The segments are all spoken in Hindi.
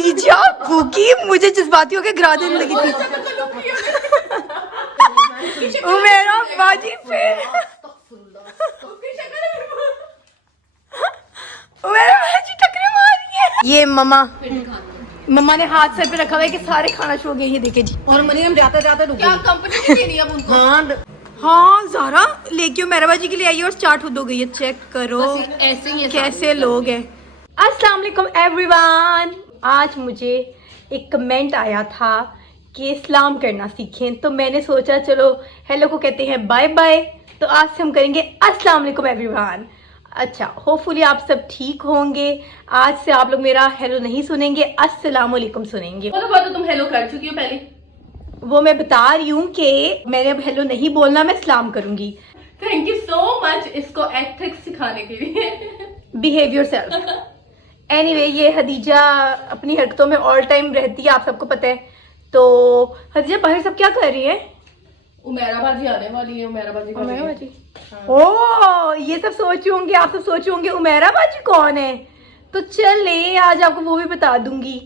हदीजा भूखी मुझे जज्बातियों के गिरा देने लगी थी। उमेरा बाजी फिर उमेरा बाजी टकरे मारी है। ये मम्मा ने हाथ सर पे रखा हुआ है कि सारे खाना छोड़ गए। ये देखे जी। और मरियम जाते जाते क्या कंपनी देनी है उनको। हाँ ज़ारा लेके उमेरा बाजी के लिए आई और स्टार्ट हो गई है। चेक करो ऐसे ही कैसे लोग हैं। अस्सलाम वालेकुम एवरीवन। आज मुझे एक कमेंट आया था कि सलाम करना सीखें, तो मैंने सोचा चलो हेलो को कहते हैं बाय बाय, तो आज से हम करेंगे अस्सलाम वालेकुम एवरीवन। अच्छा, होपफुली आप सब ठीक होंगे। आज से आप लोग मेरा हेलो नहीं सुनेंगे, अस्सलाम वालेकुम सुनेंगे। तो तुम हेलो कर चुकी हो पहले। वो मैं बता रही हूँ कि मैंने अब हेलो नहीं बोलना, मैं सलाम करूंगी। थैंक यू सो मच इसको एथिक्स सिखाने के लिए। Behave yourself. एनीवे, ये हदीजा अपनी हरकतों में ऑल टाइम रहती है, आप सबको पता है। तो हदीजा बाहर सब क्या कर रही है? उमेरा बाजी आने वाली है। उमेरा बाजी ओ ये सब सोच होंगे, आप सब सोच होंगे उमेरा बाजी कौन है। तो चले आज आपको वो भी बता दूंगी।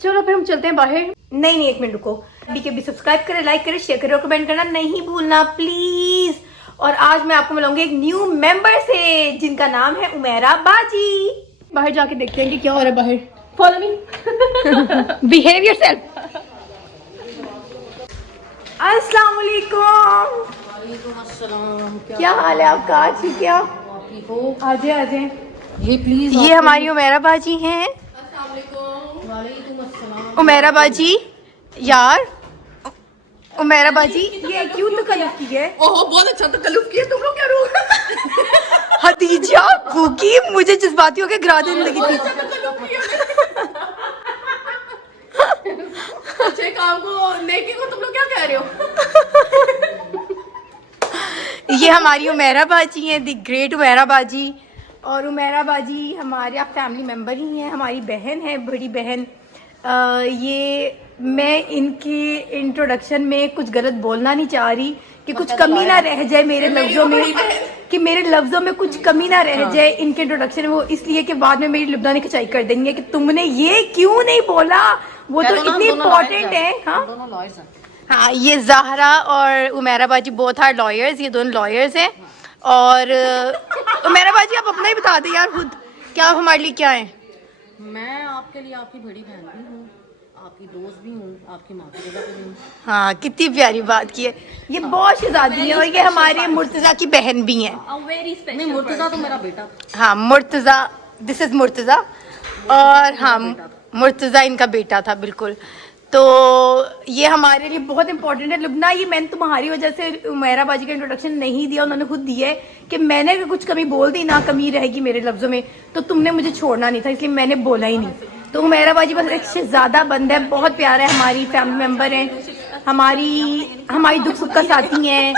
चलो फिर हम चलते हैं बाहर। नहीं एक मिनट रुको। भी सब्सक्राइब करें, लाइक करें, शेयर करें और कमेंट करना नहीं भूलना प्लीज। और आज मैं आपको मिलाऊंगी एक न्यू मेंबर से जिनका नाम है उमेरा बाजी। बाहर जाके देखते हैं कि क्या हो रहा है बाहर। Follow me. Behave yourself. अस्सलाम वालेकुम। क्या हाल है आपका? ठीक है आप? आजे आजे। ये प्लीज ये हमारी उमेरा बाजी हैं। उमेरा बाजी यार, उमेरा बाजी ये क्यों तकल्लुफ की है? ओहो बहुत अच्छा तकल्लुफ किया तुम लोग। क्या रो हदीजा भूखी मुझे जज्बातियों के गिरा देने लगी थी। अच्छे काम को नेकी को तुम लोग क्या कह रहे हो? ये हमारी उमेरा बाजी हैं, दी ग्रेट उमेरा बाजी। और उमेरा बाजी हमारे फैमिली मेम्बर ही हैं, हमारी बहन है, बड़ी बहन। ये मैं इनकी इंट्रोडक्शन में कुछ गलत बोलना नहीं चाह रही कि कुछ कमी ना रह जाए मेरे लफ्जों में, कि मेरे लफ्जों में कुछ कमी ना रह जाए इनके इंट्रोडक्शन में। वो इसलिए कि बाद में मेरी लुबनानी खिंचाई कर देंगे कि तुमने ये क्यों नहीं बोला, वो तो इतनी इम्पोर्टेंट है। हाँ, ये ज़हरा और उमेरा बाजी बोथ आर लॉयर्स। ये दोनों लॉयर्स हैं। और उमेरा बाजी आप अपना ही बता दें यार खुद, क्या आप हमारे लिए क्या है? मैं आपके लिए आपकी बड़ी बहन भी हूँ, आपकी दोस्त भी हूँ, आपकी माँ की जगह पे भी हूँ। हाँ, कितनी प्यारी बात की है। ये बहुत शहजादी है और ये हमारे मुर्तज़ा की बहन भी हैं। नहीं, मुर्तज़ा तो मेरा बेटा। हाँ मुर्तज़ा, दिस इज मुर्तज़ा। और हाँ मुर्तज़ा इनका बेटा था बिल्कुल। तो ये हमारे लिए बहुत इंपॉर्टेंट है। लुबना, ये मैंने तुम्हारी वजह से उमेरा बाजी का इंट्रोडक्शन नहीं दिया, उन्होंने खुद दिया है कि मैंने अगर कुछ कमी बोल दी ना, कमी रहेगी मेरे लफ्जों में, तो तुमने मुझे छोड़ना नहीं था, इसलिए मैंने बोला ही नहीं। तो उमेरा बाजी बस एक शहजादा बंदा है, बहुत प्यारा है, हमारी फैमिली मेम्बर हैं, हमारी दुख सुख का साथी हैं,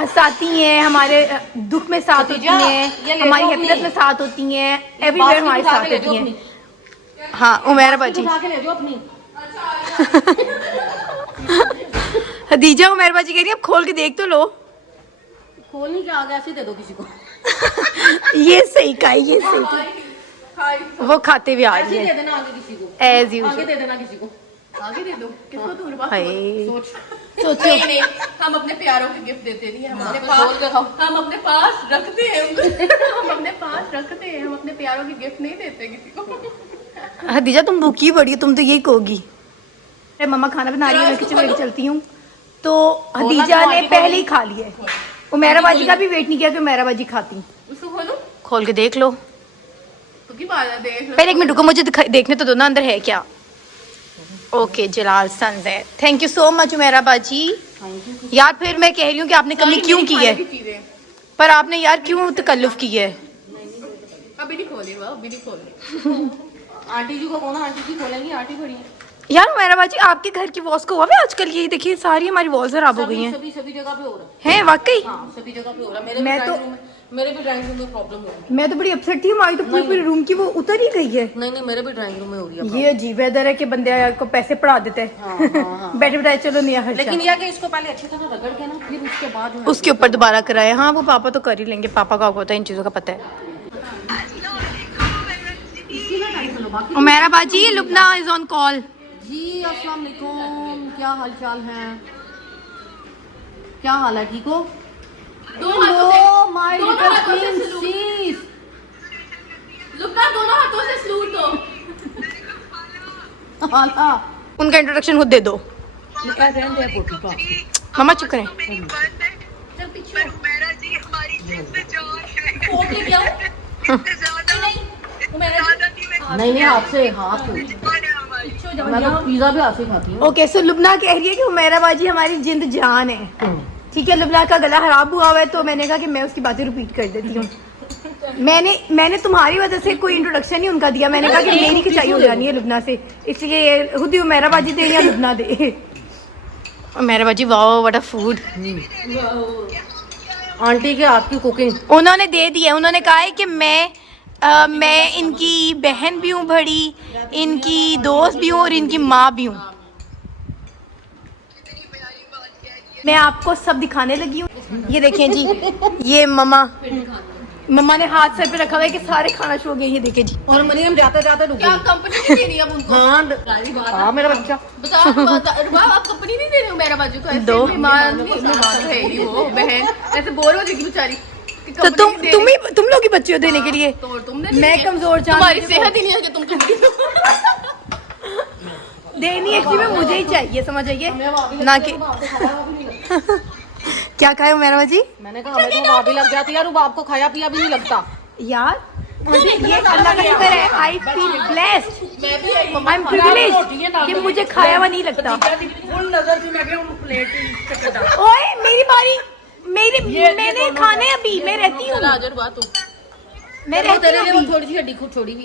हंसाती हैं, हमारे दुख में साथ होती हैं, हमारी हैप्पीनेस में साथ होती हैं, एवरीवेयर हमारे साथ होती हैं। हाँ उमेरा बाजी। हदीजा उमेरा बाजी कह रही है अब खोल के देख तो लो। खोलने के आगे ऐसे दे दो किसी को। ये सही का, ये सही का। वो खाते हुए आ रही है। दे देना आगे किसी को, एज यूजुअल। आगे दे देना किसी को, आगे दे दो। किसको तुम्हारे पास? सोचो नहीं, हम अपने प्यारों के गिफ्ट देते नहीं है, हम अपने पास रखते हैं। हम अपने पास रखते हैं, हम अपने प्यारों के गिफ्ट नहीं देते किसी को। हदीजा तुम भूखी बड़ी हो, तुम तो यही कहोगी। मम्मा खाना बना रही है, मैं किचन में चलती हूँ। तो हदीजा ने पहले ही खा लिया है। उमेरा बाजी का भी वेट नहीं किया कि उमेरा बाजी खाती। उसको खोलो, खोल के देख लो। तो की बात है, देख लो। पहले एक मिनट रुको, मुझे देखने तो दो ना अंदर है क्या। ओके जलाल सन्स है। Thank you so much Umera बाजी। यार फिर मैं कह रही हूँ कि आपने कमी क्यों की है, पर आपने यार क्यों तकल्लुफ की है? अभी नहीं खोली, अभी नहीं खोली। आंटी जी को कौन, आंटी जी खोलेंगी, आंटी बड़ी है। यार उमेरा बाजी आपके घर की वॉल्स को हुआ है आजकल? ये देखिए सारी हमारी वॉल्स खराब हो गई हैं। सभी जगह पे हो रहा है वाकई? हाँ, सभी जगह पे हो रहा है। मेरे भी ड्राइंग रूम में प्रॉब्लम हो रही है। मैं तो बड़ी अपसेट थी, हमारी तो पूरी रूम की वो उतर ही गई है। नहीं, मेरे भी ड्राइंग रूम में हो रही है। ये अजीब वेदर है कि बंदे को पैसे पढ़ा देते हैं। बैठे बैठे चलो नहीं खर्चा। लेकिन यह कि इसको पहले अच्छी तरह रगड़ के ना, फिर उसके बाद उसके ऊपर दोबारा कराए। हाँ वो पापा तो कर ही लेंगे, पापा का होता है इन चीज़ों का पता है। उमेरा बाजी, लुबना इज ऑन कॉल। जी अस्सलाम वालेकुम, क्या हाल चाल है? क्या हाल है, ठीक हो? दोनों हाथों से सलूट दो। उनका इंट्रोडक्शन खुद दे दो। मामा चुप करें। चल पीछे नहीं हाथ से हाथ मैं तो पिज्जा भी हाथ से खाती हूँ। ओके, सो लुबना कह रही है कि उमेरा बाजी हमारी जिंद जान है। ठीक है, लुबना का गला खराब हुआ है तो मैंने कहा कि मैं उसकी बातें रिपीट कर देती हूँ। मैंने तुम्हारी वजह से कोई इंट्रोडक्शन नहीं उनका दिया। मैंने कहा कि मेरी खिंचाई हो जानी है लुबना से, इसलिए खुद ही उमेरा बाजी दे या लुबना दे। उमेरा बाजी, wow what a food. Aunty के हाथ की कुकिंग उन्होंने दे दी है। उन्होंने कहा है कि मैं इनकी बहन भी हूँ बड़ी, इनकी दोस्त भी हूँ और इनकी माँ भी हूँ। मैं आपको सब दिखाने लगी हूँ। ये देखें जी, ये मम्मा ने हाथ सर पे रखा हुआ है कि सारे खाना शुरू हो गए। ये देखें जी। और मरियम जाते जाते रुक गई। कंपनी नहीं देनी अब उनको। हाँ मेरा बच्चा बताओ, आप कंपनी नहीं दे रहे हो मेरा बाजू को? ऐसे दो। बीमार है ही वो बहन, ऐसे बोर हो जाएगी बेचारी। तो तुम लोग ही बच्चे हो देने के लिए। तो तुमने मैं कमजोर तुम्हारी सेहत ही नहीं है कि तुम कंपनी देनी एक्चुअली में मुझे ही चाहिए, समझ आइए ना कि क्या खाए मेरा बाजी? मैंने कहा हमें तो वहाँ भी लग जाती है यार, आपको खाया पिया भी नहीं लगता यार। ये अल्लाह का शुक्र है, I feel blessed, I am privileged कि मुझे खाया हुआ नहीं लगता। ओए मेरी बारी, मैंने खाने अभी, मैं रहती हूँ, मैं रहती हूँ अभी। थोड़ी सी हड्डी खूब छोड़ी भी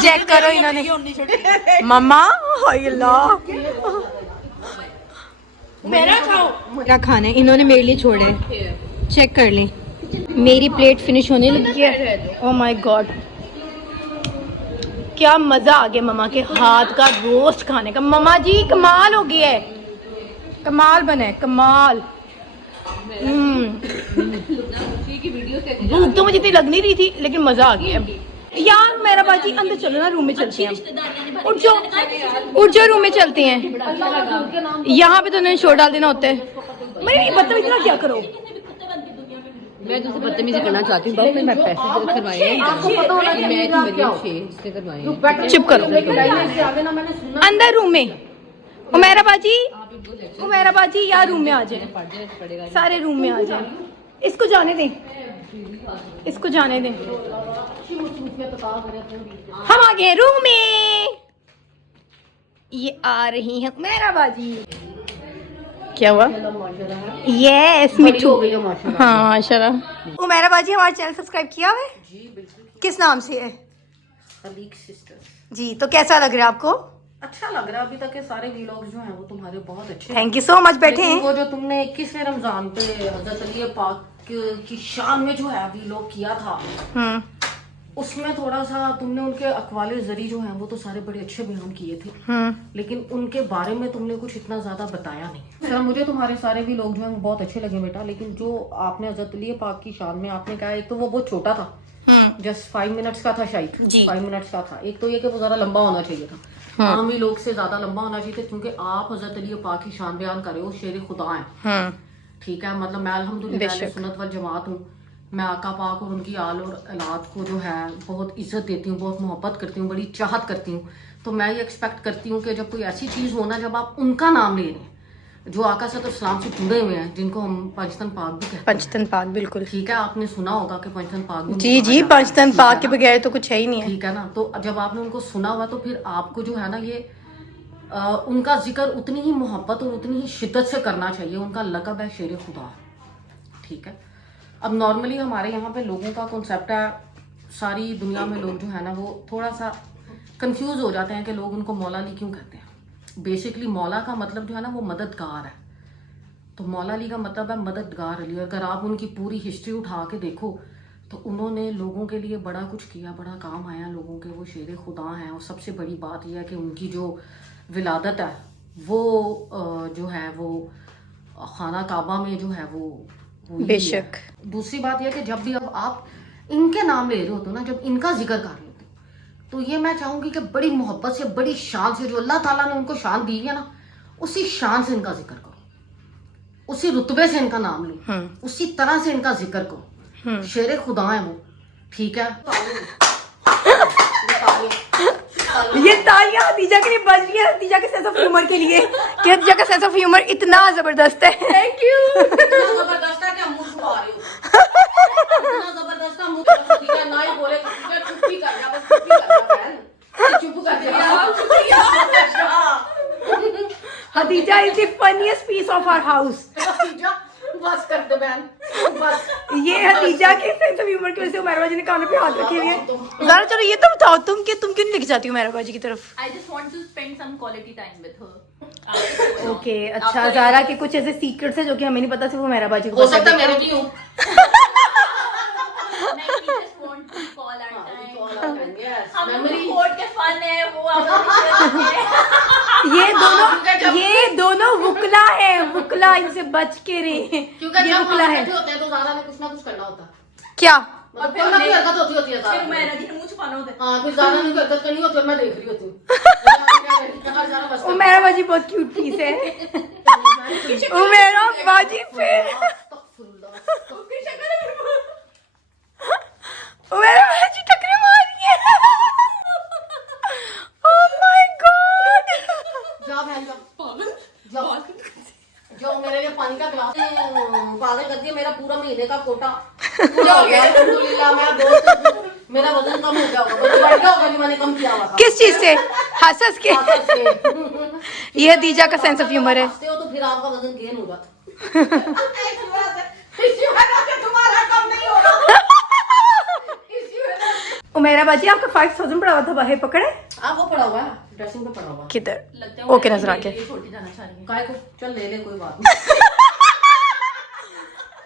चेक करो इन्होंने। मम्मा हाय अल्लाह, मेरा खाना है इन्होंने मेरे लिए छोड़े हैं। चेक कर लें, मेरी प्लेट फिनिश होने लगी है। ओह माय गॉड, क्या मजा आ गया मम्मा के हाथ का रोस्ट खाने का। मम्मा जी कमाल हो गया है, कमाल बना है, कमाल। भूख तो मुझे इतनी लग नहीं रही थी लेकिन मजा आ गया यार। मेरा बाजी अंदर चलो ना, रूम में चलते हैं। उठ जाओ रूम में चलते हैं। यहाँ पे तो उन्होंने शोर डाल देना होता है। मैं बदतमीजी ना क्या करो। मैं तुमसे बदतमीजी करना चाहती हूँ, मैं पैसे करवाए हैं। चुप करो, अंदर रूम में। उमेरा बाजी यार रूम में आ जाए, सारे रूम में आ जाए। इसको जाने दें, इसको जाने दें। हम आ गए रूम में, ये आ रही है उमेरा बाजी। क्या हुआ? यस मिठू, हाँ माशाल्लाह। उमेरा बाजी हमारा चैनल सब्सक्राइब किया हुआ है? जी बिल्कुल। किस नाम से है? खलीक सिस्टर्स। जी, तो कैसा लग रहा है आपको? अच्छा लग रहा है। अभी तक के सारे व्लॉग्स जो हैं वो तुम्हारे बहुत अच्छे। Thank you so much. बैठे हैं। वो जो तुमने 21वें रमजान पे हजरत अली पाक की शान में जो है व्लॉग किया था, उसमें थोड़ा सा तुमने उनके अकवाले जरी जो हैं वो तो सारे बड़े अच्छे बयान किए थे, लेकिन उनके बारे में तुमने कुछ इतना ज्यादा बताया नहीं। सर मुझे तुम्हारे सारे व्लॉग जो हैं वो बहुत अच्छे लगे बेटा, लेकिन जो आपने हजरत अली पाक की शान में आपने कहा, एक तो वो बहुत छोटा था, जस्ट 5 मिनट्स का था शायद, 5 मिनट्स का था। एक तो ये कि वो ज्यादा लंबा होना चाहिए था, आम भी लोग से ज्यादा लंबा होना चाहिए था, क्योंकि आप हजरत अली पाक की शान बयान कर रहे हो, शेर खुदा हैं। ठीक है, मतलब मैं अल्हम्दुलिल्लाह सुन्नत वल जमात हूँ। मैं आका पाक और उनकी आल और औलाद को जो है बहुत इज्जत देती हूँ, बहुत मोहब्बत करती हूँ, बड़ी चाहत करती हूँ। तो मैं ये एक्सपेक्ट करती हूँ कि जब कोई ऐसी चीज़ हो ना, जब आप उनका नाम ले रहे हैं जो आका सल्लल्लाहु अलैहि वसल्लम से जुड़े हुए हैं, जिनको हम पंचतन पाक भी कहते हैं। पंचतन पाक, बिल्कुल ठीक है, आपने सुना होगा कि पंचतन पाक भी जी पंचतन पाक के बगैर तो कुछ है ही नहीं है। ठीक है ना, तो जब आपने उनको सुना हुआ तो फिर आपको जो है ना ये उनका जिक्र उतनी ही मोहब्बत और उतनी ही शिद्दत से करना चाहिए। उनका लक़ब है शेर खुदा। ठीक है, अब नॉर्मली हमारे यहाँ पे लोगों का कॉन्सेप्ट है, सारी दुनिया में लोग जो है ना वो थोड़ा सा कंफ्यूज हो जाते हैं कि लोग उनको मौला अली क्यों कहते हैं। बेसिकली मौला का मतलब जो है ना वो मददगार है, तो मौला अली का मतलब है मददगार अली। अगर आप उनकी पूरी हिस्ट्री उठा के देखो तो उन्होंने लोगों के लिए बड़ा कुछ किया, बड़ा काम आया लोगों के, वो शेर खुदा हैं। और सबसे बड़ी बात यह है कि उनकी जो विलादत है वो जो है वो खाना काबा में जो है वो बेशक। दूसरी बात यह कि जब भी अब आप इनके नाम ले रहे होते हो ना, जब इनका जिक्र कर रहे होते हो, तो ये मैं चाहूंगी कि बड़ी मोहब्बत से, बड़ी शान से, जो अल्लाह ताला ने उनको शान दी है ना, उसी शान से इनका जिक्र करो, उसी रुतबे से इनका नाम लो, उसी तरह से इनका जिक्र करो। शेर खुदा है वो, ठीक है। ये तालियां हदीजा के लिए बज रही है, हदीजा के सेंस ऑफ ह्यूमर के लिए, कि हदीजा का सेंस ऑफ ह्यूमर इतना जबरदस्त है। Thank you. जबरदस्त है कि मुंह छुपा रही हो, इतना जबरदस्त है मुंह छुपा रही है, ना ही बोले चुप ही कर जा, बस चुप ही कर जा बहन, चुप कर जा। Hadija is the funniest piece of our house. Hadija बस कर दे बहन, बस। ये हदीजा के सेंस ऑफ ह्यूमर की वजह से उमैरा बाजी ने कानों पे हाथ रखे हुए हैं। ज़रा चलो ये तो बताओ तुम क्यों नहीं लेके जाती हो उमैरा बाजी की तरफ? I just want to spend some quality time with her. Okay, अच्छा ज़ारा के कुछ ऐसे सीक्रेट्स है जो कि हमें नहीं पता, सिर्फ उमैरा बाजी को हो पता सकता है है। मेरे भी हो। नहीं, we just want to call our time. हम लोग मेमोरी कोर्ट के फन है वो आप ये दोनों वुकला है, वुकला, इनसे बच के रहे। क्योंकि ये जब वुकला हम है। बैठे होते हैं तो ज़ारा ने कुछ ना कुछ करना होता है, क्या? मतलब कोई ना कोई हरकत होती है फिर ज़ारा मैं की। जी मुंह छुपाना होता है। हाँ, फिर ज़ारा ने कोई हरकत करनी होती है और मैं देख रही होती हूँ। उमैरा बाजी बहुत क्यूट पीस है। उमैरा बाजी फिर उमैरा बाजी टकरे मार रही है। Oh my God. जा बहन जा, जो मेरे लिए पानी का गिलास पागल कर दिया, मेरा पूरा महीने का कोटा पूरा हो गया अल्हम्दुलिल्लाह। मैं बहुत, मेरा वजन कम हो गया होगा, बढ़ गया होगा जो मैंने कम किया हुआ था। किस चीज से? हंस के। ये हदीजा का सेंस ऑफ ह्यूमर है। हंसते हो तो फिर आपका वजन गेन हो जाता। इसी वजह से तुम्हारा कम नहीं हो रहा। उमैरा बाजी आपका 5000 पड़ा हुआ था, बाहर पकड़े? आप वो पड़ा हुआ है, ड्रेसिंग पे पड़ा हुआ है। किधर? लगता है ओके, नजर आ गया। छोड़ के जाना चाह रही है। काय को चल ले ले, कोई बात नहीं।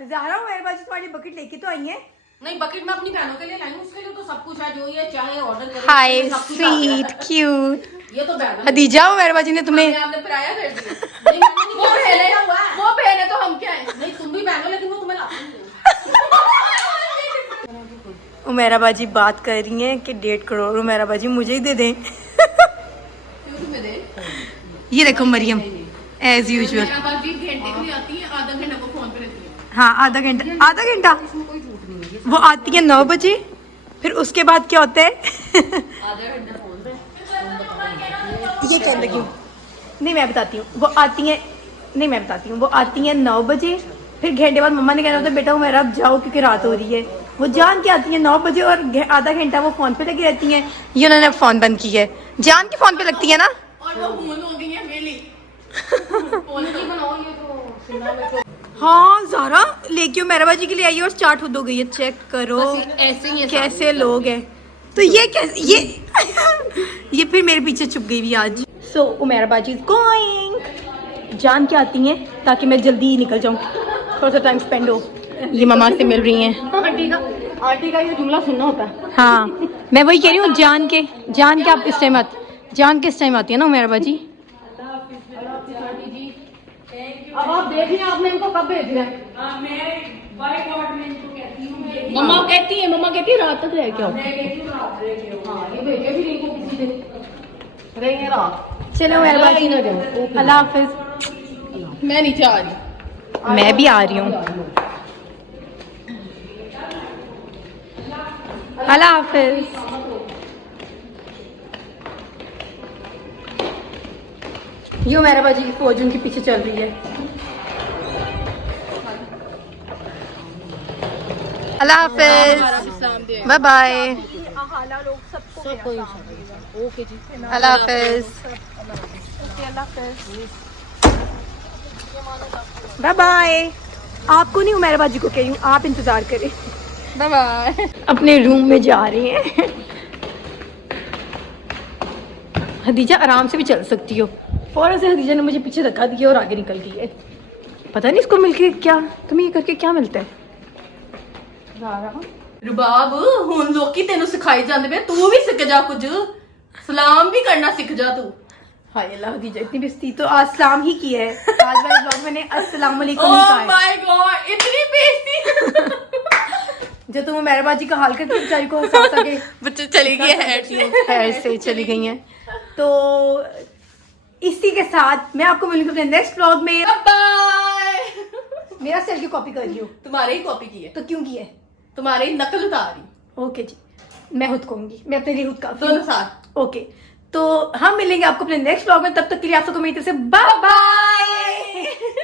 ज़ारा उमैरा बाजी तुम्हारी बकेट लेके तो आई है। नहीं, बकेट में अपनी बहनों के लिए लाई हूं, उसके लिए तो सब कुछ है, जो ये चाहे ऑर्डर करे। हाय सब कुछ आ गया है। स्वीट क्यूट ये तो बहन है। हदीजा, उमैरा बाजी ने तुम्हें आपने पराया कर दिया। नहीं, मैंने नहीं वो किया, बहन किया हुआ है। है, वो बहन है तो हम क्या है? नहीं, तुम भी बहन हो, लेकिन वो तुम्हें लाती नहीं। उमैरा बाजी बात कर रही हैं कि 1.5 करोड़ उमैरा बाजी मुझे ही दे दें। क्यों तुम्हें दे? ये देखो मरियम एज यूजुअल। मेरा बाजी घंटे के लिए आती है, आधा घंटा को फोन पे रहती है। हाँ, आधा घंटा वो आती है 9 बजे, फिर उसके बाद क्या होता है? आधा घंटा फोन पे। ये कहने लगी हूँ, नहीं मैं बताती हूँ। वो आती हैं, नहीं मैं बताती हूँ, वो आती हैं 9 बजे, फिर घंटे बाद मम्मा ने कहना होता है बेटा मेरा अब जाओ क्योंकि रात हो रही है। वो जान के आती है 9 बजे और आधा घंटा वो फोन पे लगी रहती हैं। ये उन्होंने फोन बंद की है, जान के फोन पे लगती है ना। और वो खून हो गई है मेरी। बनाओ ये तो शिमला मिर्च। हाँ ज़ारा लेके उमैरा बाजी के लिए आई है और स्टार्ट हो गई है। चेक करो ऐसे ही है, कैसे लोग हैं। तो ये कैसे ये फिर मेरे पीछे छुप गई भी आज। सो उमैरा बाजी इज गोइंग, जान के आती हैं ताकि मैं जल्दी ही निकल जाऊँ, थोड़ा सा टाइम स्पेंड हो। ये मम्मा से मिल रही हैं। आंटी का ये जुमला सुनना होता है। हाँ मैं वही कह रही हूँ, जान के आप इस टाइम जान के इस टाइम आती है ना उमैरा बाजी। अब आप देखिए आपने इनको कब भेज दिया? मम्मा कहती है रात तक रह क्या। हाँ, ये भेजे भी इनको किसी दिन रहेंगे रात। चलो उमैरा बाजी, अल्लाह हाफिज। मैं नीचे आ रही। मैं भी आ रही हूँ, अल्लाह हाफिज। यूँ मेरा बाजी की फौज उनके पीछे चल रही है। अल्लाह हाफिज, बाय बाय, ओके जी, अल्लाह हाफिज, बाय बाय। आपको नहीं उमैरा बाजी को कह रही हूँ, आप इंतजार करें। Bye bye. अपने रूम में जा रहे हैं। हदीजा आराम से भी चल सकती हो। फौरन से हदीजा ने मुझे पीछे धक्का दिया और आगे निकल गई है। पता नहीं इसको मिलके क्या, तुम्हें ये करके क्या मिलता है। रुबाब हुन लोकी तेनू सिखाई जांदे वे, तू भी सीख जा, कुछ सलाम भी करना सीख जा तू। हाय अल्लाह, हदीजा इतनी बेइज्जती तो आज सलाम ही की है। आज वाले ब्लॉग मैंने अस्सलाम वालेकुम ही कहा ओह है। माय गॉड, इतनी बेइज्जती। जो तुम मेरा बाजी का हाल करके बेचारी को हंसा सके बच्चे चली गई है हैर से चली गई हैं। तो इसी के साथ मैं आपको मिलूंगी अपने नेक्स्ट व्लॉग में। बाय। मेरा स्टाइल की कॉपी कर रही हूँ तुम्हारे ही कॉपी की है, तो क्यों की है? तुम्हारे ही नकल उतारी। ओके जी, मैं खुद कहूंगी, मैं अपने लिए खुद काफी दोनों हूँ। साथ। ओके, तो हम मिलेंगे आपको अपने नेक्स्ट व्लॉग में, तब तक के लिए आप सबको मेरी तरफ से बाय बाय।